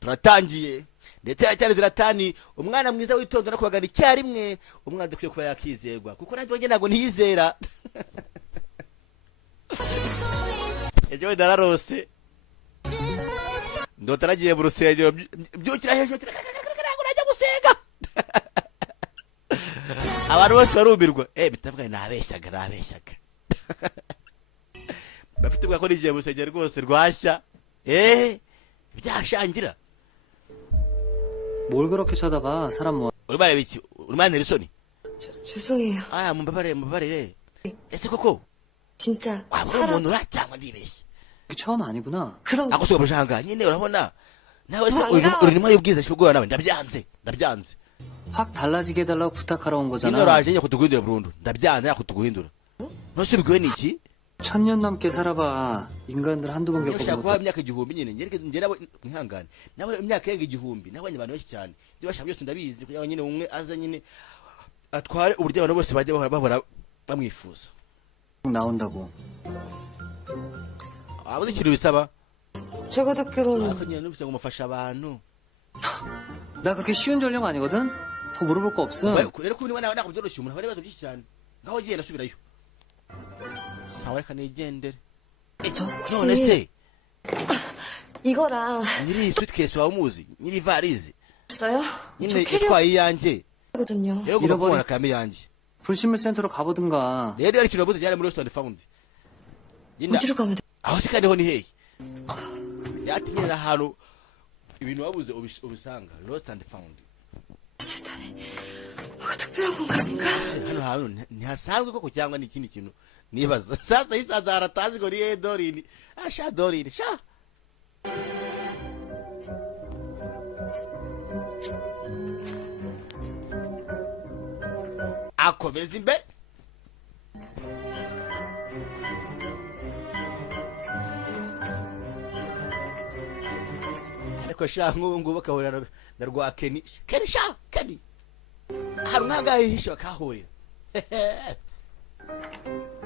turatangiye ndetse cyane ziratani umwana mwiza witonda no kubagana icyarimwe umwana dukwiye kuba yakizerwa kuko nanjye wongeye ntabwo ntiyizera ejo ndararose ndotaragiye mu rusengero byukira hejuru ntabwo najya gusenga abantu bose barumirwa bitavuga nabeshyaga bafite ubwa ko nigiye mu rusengero rwose rwashya byashangira 뭘 그렇게 쳐다봐 사람 뭐 얼마나 비치 얼마나 내렸소니 죄송해요. 문바바래 ese koko 진짜 wabura umuntu uracangwa ndibeshye 처음 아니구나. 그럼 akosoga bushanga nyine urabona nawe se uri nyuma y'ubwiza shibwo nawe ndabyanze 확 달라지게 해달라고 부탁하러 온 nyine 거잖아. uraje nyako tuguhindura burundu ndabyanze nyako tuguhindura nose bigoye niki 천년 넘게 살아봐. 인간들 한두 번 ushaka 겪어본 kuba 것. imyaka igihumbi nyine njye nabo nkihangane nawe imyaka yenga igihumbi nabonye abantu benshi cyane ibyo bashaka byose ndabizi kugira ngo nyine umwe aza nyine atware uburyo abantu bose bajya bahora bamwifuza 나온다고. abuze ikintu bisaba 제가 듣기로는 ariko nyine numvise ngo mufasha abantu 나 그렇게 쉬운 전령 아니거든. 더 물어볼 거 없어. rero ko niba nawe ntabwo byoroshye umuntu aba ibibazo byinshi cyane ngaho genda subirayo sawa reka nigendere none se 이거랑 nyiri suitcase wawe umuzi nyiri varize 있어요? nyine itwaye iyanjye 거든요. rero ugomba kubona kame yanjye 불신물 센터로 가보든가. rero ari ikintu wabuze cyane muri restaurant found nyine 어디로 가면 돼? aho se kandi ho ni hehe byatinyira ahantu ibintu wabuze ubisanga lost and found 세상에 뭐가 특별한 공간인가? hano hantu ntihasanzwe koko cyangwa ni ikindi kintu nibaza sasa yisanze haratazi ngo ni dorini sha dorini sha akomeza imbere ariko sha nk'ubu ngubu bakahurira na rwa keni sha keni hari umwangaye hishe bakahurira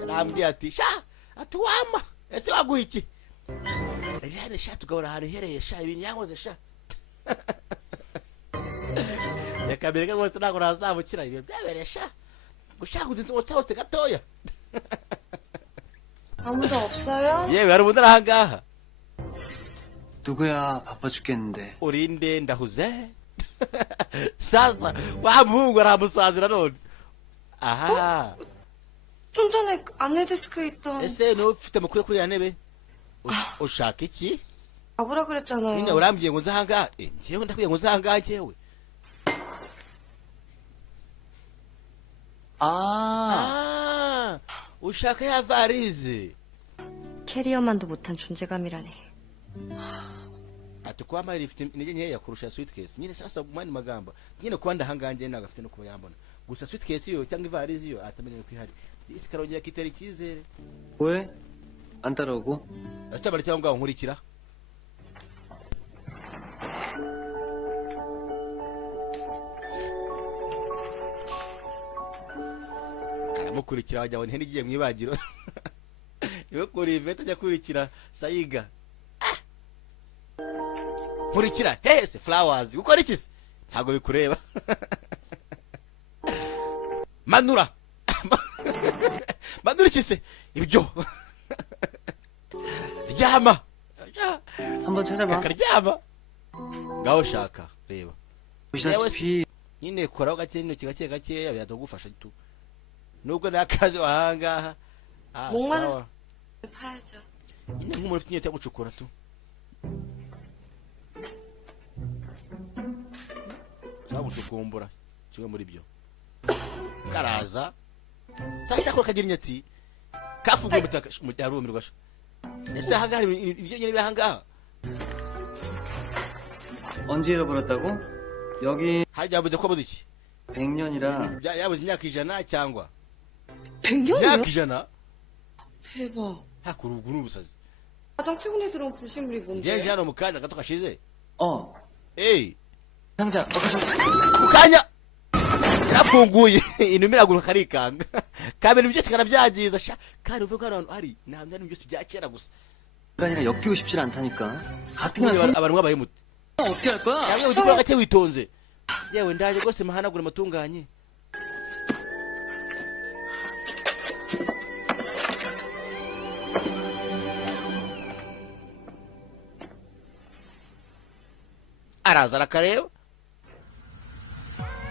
yarambwiye ati sha ati wama ese waguha iki rero sha tugahora ahantu hereye sha ibintu yankoze sha yakambere rwose ntabwo nazamukira ibintu byabereye sha gushaka udutote gatoya 아무도 없어요? yewe hari umuntu ahangaha 누구야 바빠 죽겠는데. urinde ndahuze sasa wa muhungu aramusazira none aha 좀 전에 안내 데스크에 있던 ese niwe ufite amakuru kuri ya ntebe ushaka iki 가보라 그랬잖아요. nyine urambwiye ngo nze ahangaha njyewe ndakwiye ngo nze ahangaha njyewe ushaka ya varize 캐리어만도 못한 존재감이라니. ati kuba mari ifite intege nkeya kurusha suitcase nyine sasa mani magamba nyine kuba ndahanganje ntabwo afite no kuba yambona gusa suitcase yo cyangwa ivarize yo atamenye ko ihari isi karongera kitera icyizere 왜? 안 따라오고? asitabara cyangwa ngaho nkurikira karamukurikira wajya ngo igiye mu ibagiro niwe kuri ivete ajya kurikira sayiga nkurikira hese flowers gukora iki se ntabwo bikureba manura iki se ibyo ryama 한번 찾아봐. akaryama ngaho shaka reba 보시다시피 nyine koraho gake n'intoki gakeya byadugufasha tu nubwo nakazi wahangaha 목마른 sawa 파야죠. nyine nk'umuntu ufite inyota yo gucukura tu cyangwa gucukumbura kimwe muri byo karaza saa cyakora kagira inyatsi kafunguye umutaka yarumirwa sha ese ahangaha ibyo nyine bihangaha 언제 잃어버렸다고? 여기 harya yabuze ko iki 100년이라 yabuze imyaka 100 cyangwa 100년이요? imyaka 100 대박. hakuru ubu n'ubusazi 가장 최근에 들어온 불신물이 ngenje 뭔데? hano mu kanya gato kashize 어 상자 ku kanya yarafunguye intumira guruka karikanga kabiri byose karabyagiza sha kandi uvuga ko ahantu hari nta byari byose bya kera gusa 아니라 엮이고 싶질 않다니까. 가뜩이나 손 abantu mwabaye mute 어떻게 할 거야? yawe udikora gake witonze yewe ndaje rwose mahanagura amatunganye araza arakareba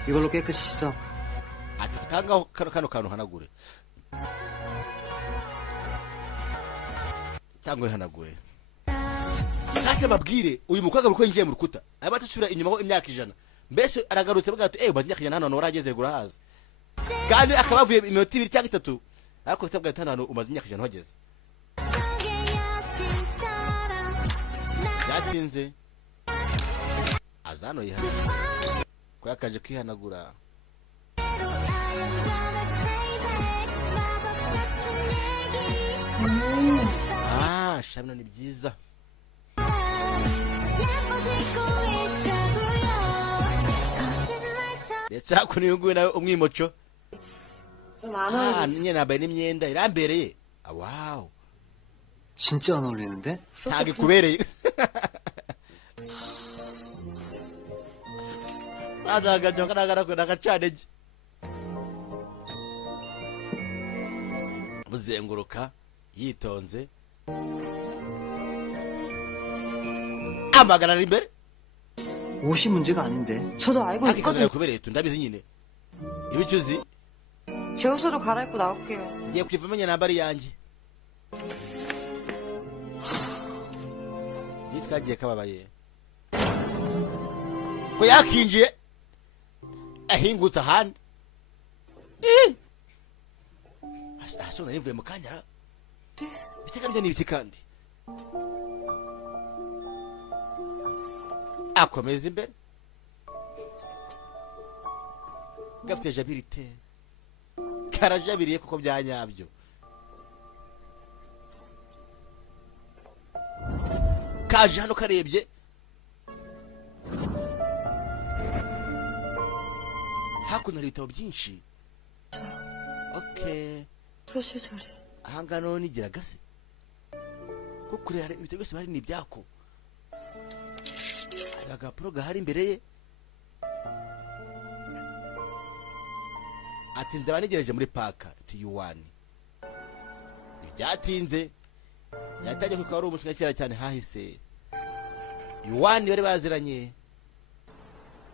이걸로 깨끗이 씻어. ati tangaho kano kantu hanagure cyangwa hanagure sake babwire uyu mukwaga ruko yinjiye mu rukuta abata subira inyuma ho imyaka 100 mbese aragarutse bagato imyaka 100 hano urageze gurahaza kandi akabavuye iminota 2 cyangwa 3 ariko tabwa hano umaze imyaka 100 hageze yatinze azano yihana ko yakaje kwihanagura shamina ni byiza ndetse hakuno yunguwe nawe umwimoco nyine nambaye n'imyenda irambereye wawu 진짜 안 어울리는데? ntabwo ikubereye sadagajo kanagara nagacanege muzenguruka yitonze amagarara imbere 옷이 문제가 아닌데. 저도 알고 하기 있거든요. kubereye tundabizi nyine ibicuzi 제 옷으로 갈아입고 나올게요. ngiye kuyivamo nyine nambari yanjye nitwagiye kababaye ko yakinjiye ahingutse ahandi asona yivuye mu kanyara biteka nibyo n'ibiki kandi akomeza imbere gafite jabirite karajabiriye kuko byanyabyo kaje hano karebye hakuno hari ibitabo byinshi okay 소실 자리. ahangano nigira gase ko kurera ibitabo byose bari ni byako agapuro gahari imbere ye ati ndaba nigereje muri paka T1 byatinze yatajye kuko ari umushinga cyera cyane hahise T1 bari baziranye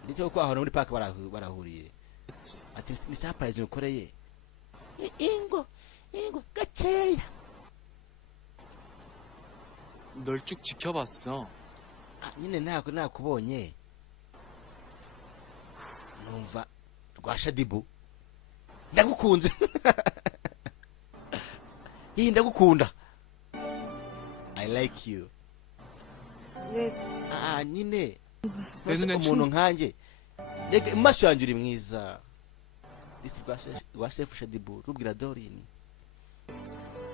ndetse ko aho muri paka barahuriye ati ni surprise ukoreye ingo gaceya 널 쭉 지켜봤어. nyine nakubonye numva rwa Shadibu ndagukunze ndagukunda I like you 네, nyine 내 눈엔 umuntu nkanjye reka maso yanjye uri mwiza this rwa Sefu Shadibu rubwira Dorini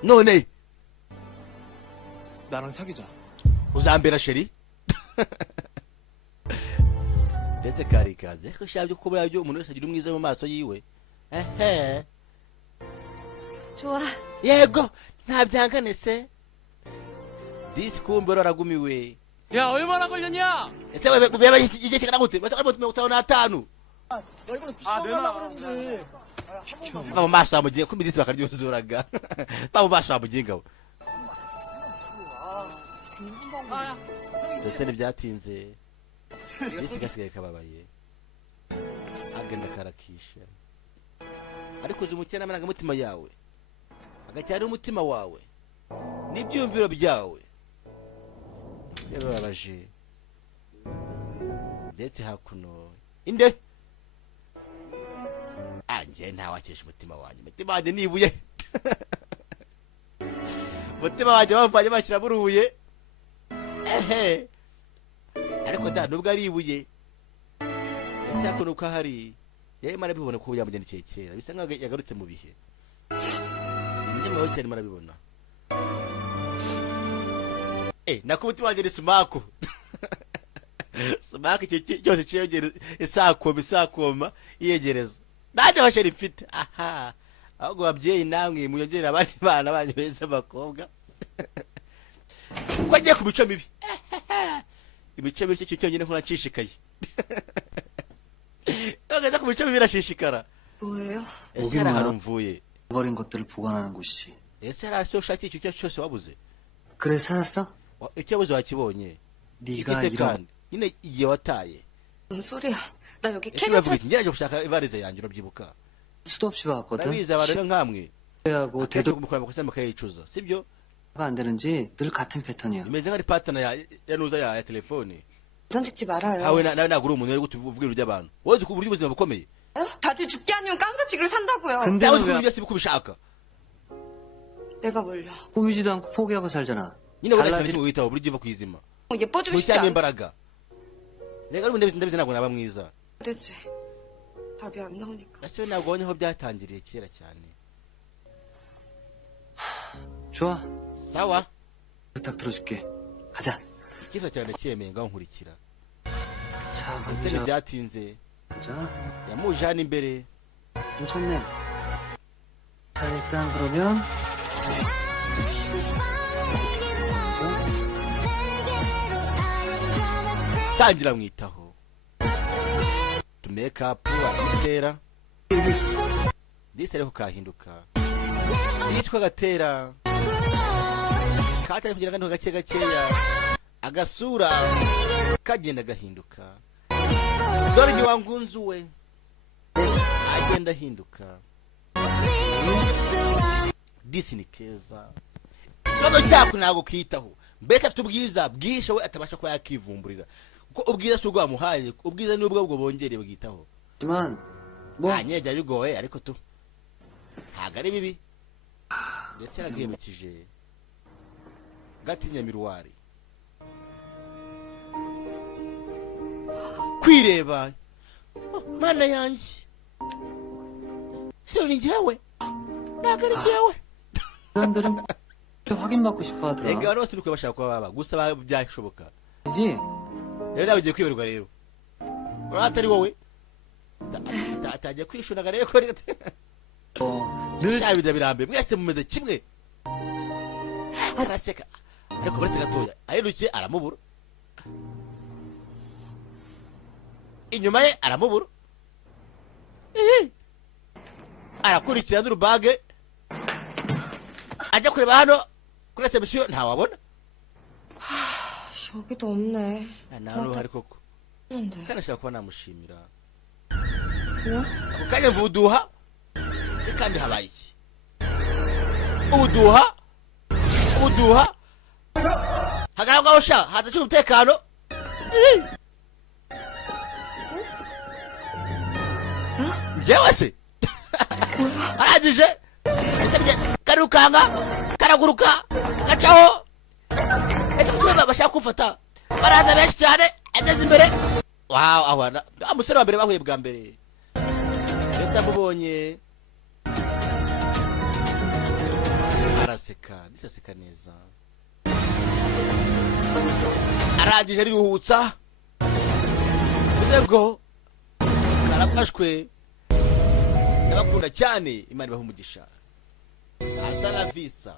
none 나랑 사귀자. uzambera sheri ndetse kari kaze ko shabyo kuko burabyo umuntu wese agira umwiza mu maso yiwe 좋아. yego nta byangane se disi kumbe raragumiwe 야, 얼마나 걸렸냐? ese beba igihe kingana gute batari 55 아, 내놔. va mu maso amugiye kumbe disi bakaryuzuraga va mu maso amugiye ngabo ndetse ntibyatinze disi gasigaye kababaye agenda karakisha ariko uzi umukene amarangamutima yawe agacyari umutima wawe n'ibyumviro byawe yababaje ndetse hakuno inde anje ntawakesha umutima wanjye umutima wanjye nibuye umutima wanjye bavanye bashyira buruye ariko da nubwo ari ibuye ndetse hakuno uko ahari yewe marabibona ko yamugendekeye kera bisa nkaho yagarutse mu bihe nyamara cyane marabibona nako umutima wanjye ni sumaku sumaku cyose cyiyongera isakoma iyegereza nanjye bashari mfite ahubwo babyeyi namwe muyongere abandi bana banyu beza bakobwa ko agiye ku mico mibi imico mibi cyo cyonyine nkora nshishikaye agaza ku mico mibi irashishikara 뭐예요? ese hari ahantu mvuye 버린 것들을 보관하는 곳이지. ese hari aho ushakira icyo cyose wabuze 그래서 찾았어? icyo wabuze wakibonye 네가 이게 이런 kandi nyine igihe wataye 뭔 소리야? 나 여기 ese 캐비어 uravuga iki njye gushaka ivarize yanjye urabyibuka 수도 없이 봐왔거든. urabizi abantu rero nkamwe 하고 akenshi 되돌아가 mukora amakosa mukayicuza sibyo 안 되는지 늘 같은 패턴이야. imeze nk'ari patana ya nuza ya telefone 우선 찍지 말아요. hawe nawe ntabwo uri umuntu uri kuvuga ibintu by'abantu wowe uzi uburyo ubuzima bukomeye 다들 죽기 아니면 깜빡치기를 산다고요. 근데 nawe uzi 왜 ukuntu byose uko ubishaka 내가 뭘요? 꾸미지도 않고 포기하고 살잖아. nyine wowe nta 달라질 kintu witaho buri gihe uva ku izima 예뻐지고 싶지 mushyiramo 않아. imbaraga reka n'ubu ndabizi ntabwo naba mwiza 되지. 답이 안 나오니까. ese we ntabwo wabonye aho byatangiriye kera cyane 좋아. sawa 부탁 들어줄게. 가자. icyifuzo cyawe ndacyemeye ngaho nkurikira 자, ese 먼저 ntibyatinze 보자. yamuje hano imbere 괜찮네. 자, 일단 그러면 tangira mwitaho tumekapu akamutera disi ariko kahinduka yitwa gatera katari kugira ngo gake gakeya agasura kagenda gahinduka dore ni wangunzu we agenda ahinduka disi ni keza ikibazo cyako ntabwo kitaho mbese afite ubwiza bwishe we atabasha kuba yakivumburira kuko ubwiza si ubwo wamuhaye ubwiza ni ubwo bongereye bwitaho 하지만 뭐 byari bigoye ariko tu ntabwo ari bibi ndetse yarabwibukije gatinya miruwari kwireba mana yanjye se ni njyewe ntabwo ari njyewe 사람들은 확인받고 싶어 rega 하더라. abantu bose nuko bashaka kuba baba gusa byashoboka 그지? rero nawe ugiye kwiyoberwa rero urabona atari wowe atangiye kwishunaga rero ko 늘 cyabida birambe mwese mumeze kimwe araseka ariko baretse gatoya aherukiye aramubura inyuma ye aramubura arakurikira n'urubage ajya kureba hano kuri reception ntawabona 여기도 없네. nawe nuhari koko 했는데. kandi ashaka kuba namushimira 뭐야? ako kanya mvuduha se kandi habaye iki ubuduha hagaragara ngaho sha hadacunga umutekano njyewe se arangije karukanga karaguruka gacaho ese kutuba bashaka kumfata baraza benshi cyane ageze imbere wow ahwana umusore wa mbere bahuye bwa mbere ndetse amubonye araseka disaseka neza arangije ariruhutsa bivuze ngo karafashwe ndabakunda cyane imana ibaha umugisha hasta la visa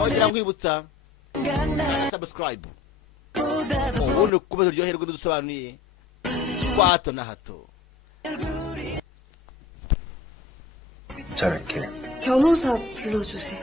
ongera nkwibutsa na subscribe ubundi kuba turyoherwa n'udusobanuye twa hato na hato 잘할게. 변호사 불러주세요.